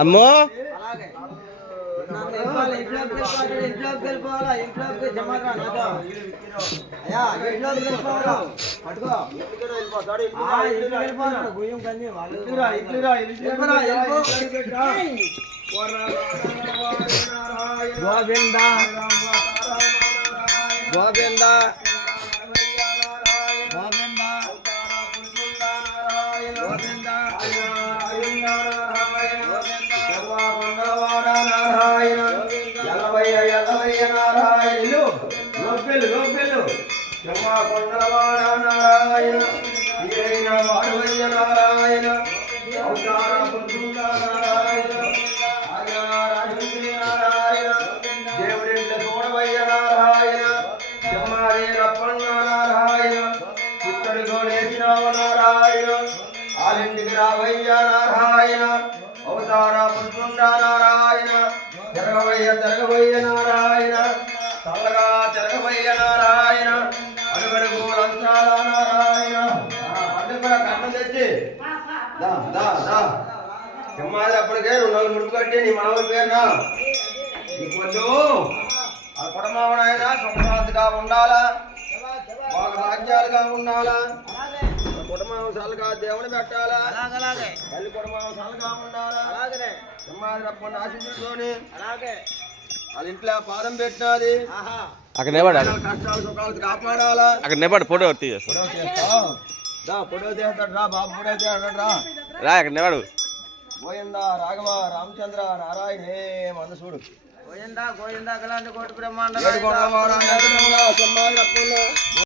అమ్మో గోవింద గోవింద నారాయణ అవతార పురుషుండ నారాయణ జరగవయ్య జరగవయ్య నారాయణ చల్లగా జరగవయ్య నారాయణ అడుగడుగు లంచాల నారాయణ అడుగుల కన్నం తెచ్చి దా దా దా చెమ్మాది అప్పటికే 2 నెలలు ముడుపు కట్టి నీ మనవల పేరునా నీకు ఆ కుటుంబం సుఖశాంతిగా ఉండాలా బాగా రాజ్యాలుగా ఉండాలా కుటుంబాంశాలుగా దేవుని పెట్టాలా తల్లి కుటుంబాంశాలుగా ఉండాలా సింహాద్రప్పని ఆశించుకొని వాళ్ళ ఇంట్లో పాదం పెట్టినది అక్కడ నిలబడి కష్టాలు సుఖాలు కాపాడాలా అక్కడ నిలబడి ఫోటో ఫోటో చేస్తాడు రా బాబు ఫోటో చేస్తాడు రా అక్కడ నిలబడు గోవిందా రాఘవ రామచంద్ర నారాయణ హే మనసుడు గోవిందా గోవిందా గలాంటి కోటి బ్రహ్మాండ